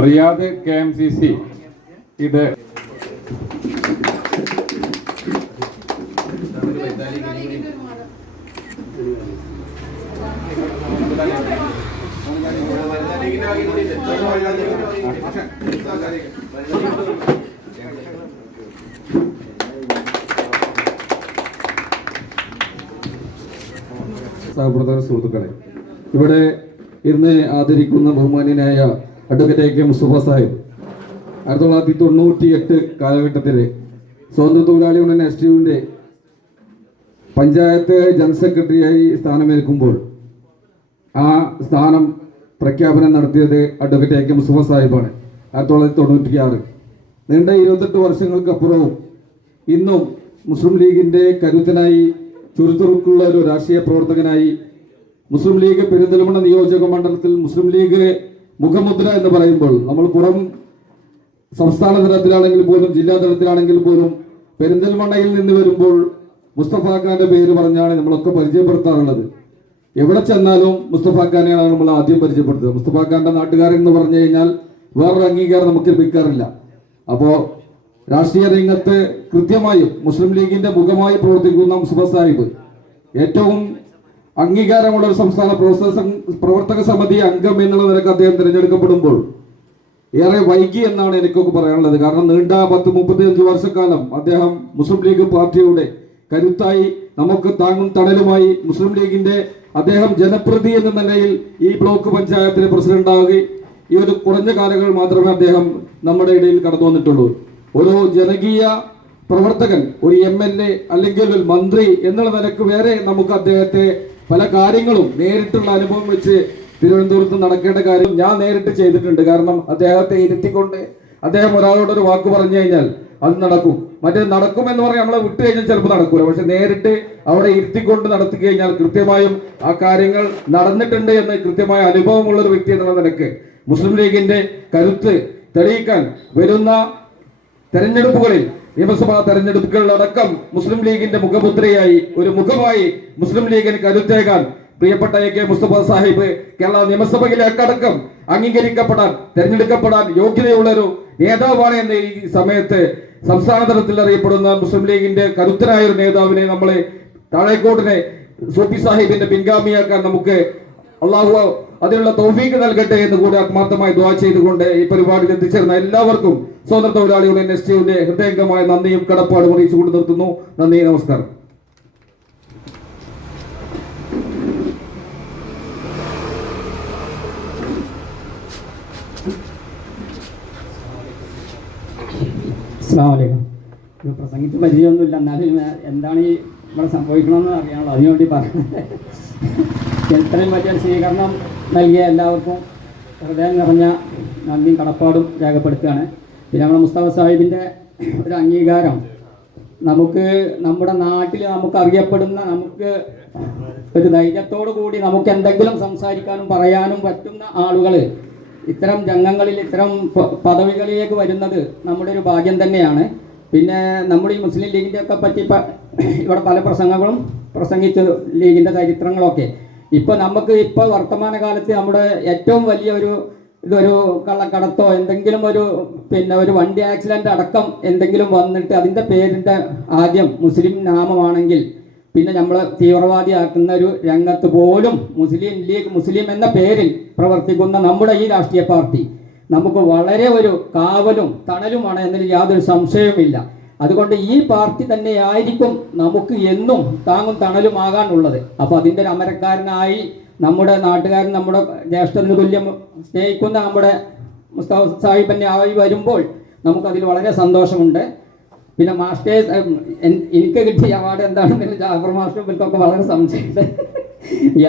Riyadh K M C C ഇത് സഹപ്രധാന സുഹൃത്തുക്കളെ ഇവിടെ ഇന്ന് ആദരിക്കുന്ന ബഹുമാന്യനായ advocate A K Mustafa Sahib. ആയിരത്തി തൊള്ളായിരത്തി തൊണ്ണൂറ്റി എട്ട് കാലഘട്ടത്തിൽ സ്വതന്ത്ര തൊഴിലാളി യൂണിയൻ എസ് ടിയുവിന്റെ പഞ്ചായത്ത് ജനറൽ സെക്രട്ടറിയായി സ്ഥാനമേൽക്കുമ്പോൾ ആ സ്ഥാനം പ്രഖ്യാപനം നടത്തിയത് അഡ്വക്കേറ്റ് എ കെ മുസ്തഫ സാഹിബാണ്. ആയിരത്തി തൊള്ളായിരത്തി തൊണ്ണൂറ്റി ആറ് നീണ്ട ഇരുപത്തെട്ട് വർഷങ്ങൾക്കപ്പുറവും ഇന്നും മുസ്ലിം ലീഗിന്റെ കരുത്തനായി ചുരുത്തുറുക്കുള്ള ഒരു രാഷ്ട്രീയ പ്രവർത്തകനായി മുസ്ലിം ലീഗ് പെരിന്തൽമണ്ണ നിയോജക മണ്ഡലത്തിൽ മുസ്ലിം ലീഗ് മുഖമുദ്ര എന്ന് പറയുമ്പോൾ നമ്മൾ പുറം സംസ്ഥാന തലത്തിലാണെങ്കിൽ പോലും ജില്ലാ തലത്തിലാണെങ്കിൽ പോലും പെരിന്തൽമണ്ണയിൽ നിന്ന് വരുമ്പോൾ മുസ്തഫ ഖാന്റെ പേര് പറഞ്ഞാണ് നമ്മളൊക്കെ പരിചയപ്പെടുത്താറുള്ളത്. എവിടെ ചെന്നാലും മുസ്തഫ ഖാനെയാണ് നമ്മൾ ആദ്യം പരിചയപ്പെടുത്തുന്നത് മുസ്തഫ ഖാന്റെ നാട്ടുകാരൻ എന്ന് പറഞ്ഞു കഴിഞ്ഞാൽ വേറൊരു അംഗീകാരം നമുക്ക് ലഭിക്കാറില്ല. അപ്പോ രാഷ്ട്രീയ രംഗത്ത് കൃത്യമായും മുസ്ലിം ലീഗിന്റെ മുഖമായി പ്രവർത്തിക്കുന്ന മുസ്തഫ സാഹിബ് ഏറ്റവും അംഗീകാരമുള്ള ഒരു സംസ്ഥാന പ്രവർത്തക പ്രവർത്തക സമിതി അംഗം എന്നുള്ള നിലയ്ക്ക് അദ്ദേഹം തിരഞ്ഞെടുക്കപ്പെടുമ്പോൾ ഏറെ വൈകി എന്നാണ് എനിക്കൊക്കെ പറയാനുള്ളത്. കാരണം നീണ്ട പത്ത് മുപ്പത്തി അഞ്ച് വർഷക്കാലം അദ്ദേഹം മുസ്ലിം ലീഗ് പാർട്ടിയുടെ കരുത്തായി നമുക്ക് താങ്ങും തണലുമായി മുസ്ലിം ലീഗിന്റെ അദ്ദേഹം ജനപ്രതി എന്ന നിലയിൽ ഈ ബ്ലോക്ക് പഞ്ചായത്തിലെ പ്രസിഡന്റ് ഈ ഒരു കുറഞ്ഞ കാലങ്ങൾ മാത്രമേ അദ്ദേഹം നമ്മുടെ ഇടയിൽ കടന്നു വന്നിട്ടുള്ളൂ. ഒരു ജനകീയ പ്രവർത്തകൻ ഒരു എം എൽ എ അല്ലെങ്കിൽ ഒരു മന്ത്രി എന്നുള്ള നിലയ്ക്ക് വേറെ നമുക്ക് അദ്ദേഹത്തെ പല കാര്യങ്ങളും നേരിട്ടുള്ള അനുഭവം വെച്ച് തിരുവനന്തപുരത്ത് നടക്കേണ്ട കാര്യം ഞാൻ നേരിട്ട് ചെയ്തിട്ടുണ്ട്. കാരണം അദ്ദേഹത്തെ ഇരുത്തിക്കൊണ്ട് അദ്ദേഹം ഒരാളോട് ഒരു വാക്ക് പറഞ്ഞു കഴിഞ്ഞാൽ അത് നടക്കും. മറ്റേ നടക്കും എന്ന് പറഞ്ഞാൽ നമ്മളെ വിട്ടു കഴിഞ്ഞാൽ ചിലപ്പോൾ നടക്കൂല. പക്ഷെ നേരിട്ട് അവിടെ ഇരുത്തിക്കൊണ്ട് നടത്തി കഴിഞ്ഞാൽ കൃത്യമായും ആ കാര്യങ്ങൾ നടന്നിട്ടുണ്ട് എന്ന് കൃത്യമായ അനുഭവമുള്ള ഒരു വ്യക്തി എന്നുള്ള നിലയ്ക്ക് മുസ്ലിം ലീഗിന്റെ കരുത്ത് തെളിയിക്കാൻ വരുന്ന തെരഞ്ഞെടുപ്പുകളിൽ നിയമസഭാ തെരഞ്ഞെടുപ്പുകളിലടക്കം മുസ്ലിം ലീഗിന്റെ മുഖമുദ്രയായി ഒരു മുഖമായി മുസ്ലിം ലീഗിന് കരുത്തേകാൻ പ്രിയപ്പെട്ട എ കെ മുസ്തഫ സാഹിബ് കേരള നിയമസഭയിലേക്കടക്കം അംഗീകരിക്കപ്പെടാൻ തെരഞ്ഞെടുക്കപ്പെടാൻ യോഗ്യതയുള്ള ഒരു നേതാവാണ് എന്ന ഈ സമയത്ത് സംസ്ഥാന തലത്തിൽ അറിയപ്പെടുന്ന മുസ്ലിം ലീഗിന്റെ കരുത്തനായ ഒരു നേതാവിനെ നമ്മളെ താഴേക്കോട്ടിനെ സൂഫി സാഹിബിന്റെ പിൻഗാമിയാക്കാൻ നമുക്ക് അള്ളാഹു അതിനുള്ള തൗഫീക്ക് നൽകട്ടെ എന്ന് കൂടി ആത്മാർത്ഥമായി ദുവാ ചെയ്തുകൊണ്ട് ഈ പരിപാടിയിൽ എത്തിച്ചേർന്ന എല്ലാവർക്കും സ്വതന്ത്ര തൊഴിലാളികളുടെ ടിയുടെ ഹൃദയംഗമായ നന്ദിയും കടപ്പാടും അറിയിച്ചു അറിയിച്ചുകൊണ്ട് നിർത്തുന്നു. നന്ദി നമസ്കാരം. പ്രസംഗിച്ച് പരിചയമൊന്നുമില്ല. എന്നാലും എന്താണ് ഈ ഇവിടെ സംഭവിക്കണമെന്ന് അറിയാനുള്ളൂ അതിനുവേണ്ടി പറയുന്നത് എത്രയും പറ്റിയ സ്വീകരണം നൽകിയ എല്ലാവർക്കും ഹൃദയം നിറഞ്ഞ നന്ദിയും കടപ്പാടും രേഖപ്പെടുത്തുകയാണ്. പിന്നെ നമ്മുടെ മുസ്തഫ സാഹിബിന്റെ ഒരു അംഗീകാരം. നമുക്ക് നമ്മുടെ നാട്ടിൽ നമുക്ക് അറിയപ്പെടുന്ന നമുക്ക് ഒരു ധൈര്യത്തോടു കൂടി നമുക്ക് എന്തെങ്കിലും സംസാരിക്കാനും പറയാനും പറ്റുന്ന ആളുകൾ ഇത്തരം രംഗങ്ങളിൽ ഇത്തരം പദവികളിലേക്ക് വരുന്നത് നമ്മുടെ ഒരു ഭാഗ്യം തന്നെയാണ്. പിന്നെ നമ്മുടെ ഈ മുസ്ലിം ലീഗിന്റെ ഒക്കെ പറ്റി ഇവിടെ പല പ്രസംഗങ്ങളും പ്രസംഗിച്ചു ലീഗിന്റെ ചരിത്രങ്ങളൊക്കെ. ഇപ്പോൾ നമുക്ക് ഇപ്പോൾ വർത്തമാനകാലത്ത് നമ്മുടെ ഏറ്റവും വലിയ ഒരു ഇതൊരു കള്ളക്കടത്തോ എന്തെങ്കിലും ഒരു പിന്നെ ഒരു വണ്ടി ആക്സിഡന്റ് അടക്കം എന്തെങ്കിലും വന്നിട്ട് അതിന്റെ പേരിന്റെ ആദ്യം മുസ്ലിം നാമമാണെങ്കിൽ പിന്നെ നമ്മളെ തീവ്രവാദിയാക്കുന്ന ഒരു രംഗത്ത് പോലും മുസ്ലിം ലീഗ് മുസ്ലിം എന്ന പേരിൽ പ്രവർത്തിക്കുന്ന നമ്മുടെ ഈ രാഷ്ട്രീയ പാർട്ടി നമുക്ക് വളരെ ഒരു കാവലും തണലുമാണ് എന്നതിൽ യാതൊരു സംശയവുമില്ല. അതുകൊണ്ട് ഈ പാർട്ടി തന്നെയായിരിക്കും നമുക്ക് എന്നും താങ്ങും തണലുമാകാനുള്ളത് അപ്പോൾ അതിന്റെ ഒരു അമരക്കാരനായി നമ്മുടെ നാട്ടുകാരൻ നമ്മുടെ ജ്യേഷ്ഠന് തുല്യം സ്നേഹിക്കുന്ന നമ്മുടെ മുസ്തഫ സാഹിബ് ആയി വരുമ്പോൾ നമുക്കതിൽ വളരെ സന്തോഷമുണ്ട്. പിന്നെ മാസ്റ്റേഴ്സ് എനിക്ക് കിട്ടിയ അവാർഡ് എന്താണെന്ന് ജാഫർ മാസ്റ്റർ ഇവർക്കൊക്കെ വളരെ സംശയമുണ്ട്.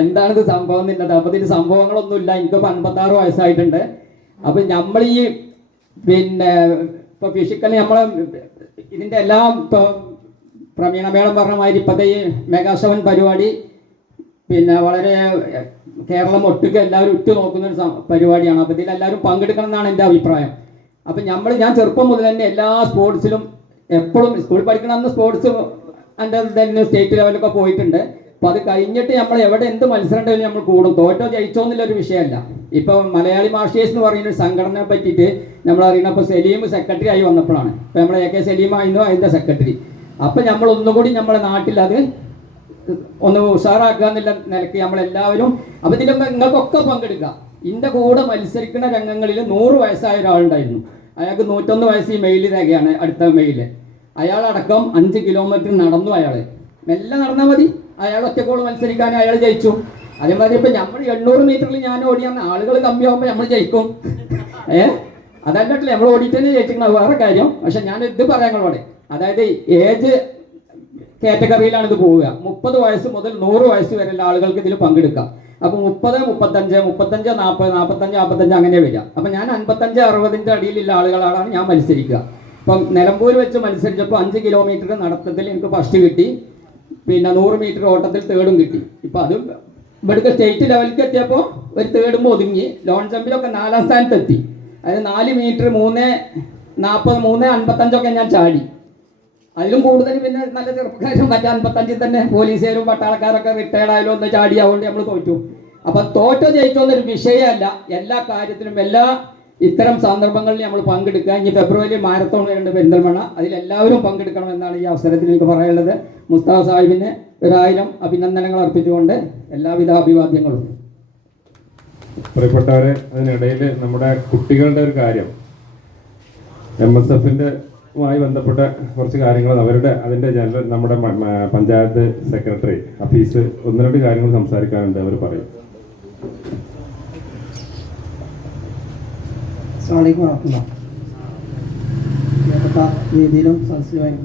എന്താണിത് സംഭവം എന്നുള്ളത്? അപ്പോൾ ഇതിന് സംഭവങ്ങളൊന്നുമില്ല. എനിക്കിപ്പോൾ അൻപത്താറ് വയസ്സായിട്ടുണ്ട്. അപ്പം നമ്മൾ ഈ പിന്നെ ഇപ്പോൾ ഫിസിക്കലി നമ്മൾ ഇതിന്റെ എല്ലാം ഇപ്പോൾ മേളം പറഞ്ഞ മാതിരി ഇപ്പോഴത്തെ ഈ മെഗാസവൻ പരിപാടി പിന്നെ വളരെ കേരളം ഒട്ടുക്ക് എല്ലാവരും ഉറ്റു നോക്കുന്ന ഒരു പരിപാടിയാണ്. അപ്പോൾ ഇതിൽ എല്ലാവരും പങ്കെടുക്കണം എന്നാണ് എന്റെ അഭിപ്രായം. അപ്പം നമ്മൾ ഞാൻ ചെറുപ്പം മുതൽ തന്നെ എല്ലാ സ്പോർട്സിലും എപ്പോഴും സ്കൂളിൽ പഠിക്കണമെന്ന് സ്പോർട്സ് എന്റെ തന്നെ സ്റ്റേറ്റ് ലെവലൊക്കെ പോയിട്ടുണ്ട്. അപ്പൊ അത് കഴിഞ്ഞിട്ട് നമ്മൾ എവിടെ എന്ത് മത്സരം ഉണ്ടെങ്കിലും നമ്മൾ കൂടും. തോറ്റോ ജയിച്ചോ എന്നുള്ള ഒരു വിഷയമല്ല. ഇപ്പൊ മലയാളി മാസ്റ്റേഴ്സ് എന്ന് പറയുന്ന ഒരു സംഘടനയെ പറ്റിയിട്ട് നമ്മൾ അറിയണം ഇപ്പൊ സലീം സെക്രട്ടറി ആയി വന്നപ്പോഴാണ്. ഇപ്പൊ നമ്മളെ എ കെ സലീം ആയിരുന്നു അതിന്റെ സെക്രട്ടറി അപ്പൊ നമ്മൾ ഒന്നുകൂടി നമ്മുടെ നാട്ടിൽ അത് ഒന്ന് ഉഷാറാക്കുക എന്നുള്ള നിലയ്ക്ക് നമ്മളെല്ലാവരും അപ്പൊ ഇതിലൊക്കെ നിങ്ങൾക്കൊക്കെ പങ്കെടുക്കാം ഇന്റെ കൂടെ മത്സരിക്കുന്ന രംഗങ്ങളിൽ നൂറ് വയസ്സായ ഒരാളുണ്ടായിരുന്നു. അയാൾക്ക് നൂറ്റൊന്ന് വയസ്സ് ഈ മെയിൽ രേഖയാണ് അടുത്ത മെയിൽ അയാളടക്കം അഞ്ച് കിലോമീറ്റർ നടന്നു അയാൾ. മെല്ലെ നടന്നാൽ മതി. അയാൾ ഒറ്റക്കോട് മത്സരിക്കാൻ അയാൾ ജയിച്ചു. അതേമാതിരി ഇപ്പൊ നമ്മൾ എണ്ണൂറ് മീറ്ററിൽ ഞാൻ ഓടിയാന്ന് ആളുകൾ കമ്മിയാകുമ്പോൾ നമ്മൾ ജയിക്കും. ഏ? അതല്ലേ നമ്മൾ ഓടിയിട്ട് തന്നെ ജയിച്ചിരിക്കുന്നത് വേറെ കാര്യം. പക്ഷെ ഞാൻ ഇത് പറയാൻ കൂടെ അതായത് ഏജ് കാറ്റഗറിയിലാണ് ഇത് പോവുക. മുപ്പത് വയസ്സ് മുതൽ നൂറ് വയസ്സ് വരെയുള്ള ആളുകൾക്ക് ഇതിൽ പങ്കെടുക്കാം. അപ്പൊ മുപ്പത് മുപ്പത്തഞ്ച് മുപ്പത്തഞ്ച് നാൽപ്പത് നാൽപ്പത്തഞ്ച് നാൽപ്പത്തഞ്ച് അങ്ങനെ വരിക. അപ്പൊ ഞാൻ അൻപത്തഞ്ച് അറുപതിന്റെ അടിയിലുള്ള ആളുകളാണ് ഞാൻ മത്സരിക്കുക. അപ്പം നിലമ്പൂർ വെച്ച് മത്സരിച്ചപ്പോൾ അഞ്ച് കിലോമീറ്റർ നടത്തത്തിൽ എനിക്ക് ഫസ്റ്റ് കിട്ടി. പിന്നെ നൂറ് മീറ്റർ ഓട്ടത്തിൽ തേർഡും കിട്ടി. ഇപ്പൊ അത് ഇവിടുത്തെ സ്റ്റേറ്റ് ലെവലിലേക്ക് എത്തിയപ്പോൾ ഒരു തേർഡും ഒതുങ്ങി. ലോൺ ജമ്പിലൊക്കെ നാലാം സ്ഥാനത്തെത്തി. അതായത് നാല് മീറ്റർ മൂന്ന് നാൽപ്പത് മൂന്ന് അൻപത്തഞ്ചൊക്കെ ഞാൻ ചാടി. അതിലും കൂടുതൽ പിന്നെ നല്ല ചെറുപ്പക്കാരും മറ്റേ അൻപത്തഞ്ചിൽ തന്നെ പോലീസുകാരും പട്ടാളക്കാരൊക്കെ റിട്ടയർഡ് ആയാലും ഒന്ന് ചാടി അതുകൊണ്ട് നമ്മൾ തോറ്റു. അപ്പൊ തോറ്റോ ജയിച്ചോ എന്നൊരു വിഷയമല്ല. എല്ലാ കാര്യത്തിലും എല്ലാ ഇത്തരം സന്ദർഭങ്ങളിൽ നമ്മൾ പങ്കെടുക്കുക. ഇനി ഫെബ്രുവരി മാരത്തോൺ വരുന്നുണ്ട് പെരിന്തൽമണ്ണ. അതിലെല്ലാവരും പങ്കെടുക്കണം എന്നാണ് ഈ അവസരത്തിൽ എനിക്ക് പറയാനുള്ളത്. മുസ്താ സാഹിബിന് ഒരായിരം അഭിനന്ദനങ്ങൾ അർപ്പിച്ചുകൊണ്ട് എല്ലാവിധ അഭിവാദ്യങ്ങളും. പ്രിയപ്പെട്ടവരെ അതിനിടയിൽ നമ്മുടെ കുട്ടികളുടെ ഒരു കാര്യം. എം എസ് എഫിന്റെ മായി ബന്ധപ്പെട്ട കുറച്ച് കാര്യങ്ങൾ അവരുടെ അതിന്റെ ജനറൽ നമ്മുടെ പഞ്ചായത്ത് സെക്രട്ടറി ഹഫീസ് ഒന്ന് രണ്ട് കാര്യങ്ങൾ സംസാരിക്കാനുണ്ട് അവർ പറയും. അസ്സാം വലൈക്കും വാഹമത്തുള്ള പ്രിയപ്പെട്ട വേദിയിലും സദസ്സിലുമായി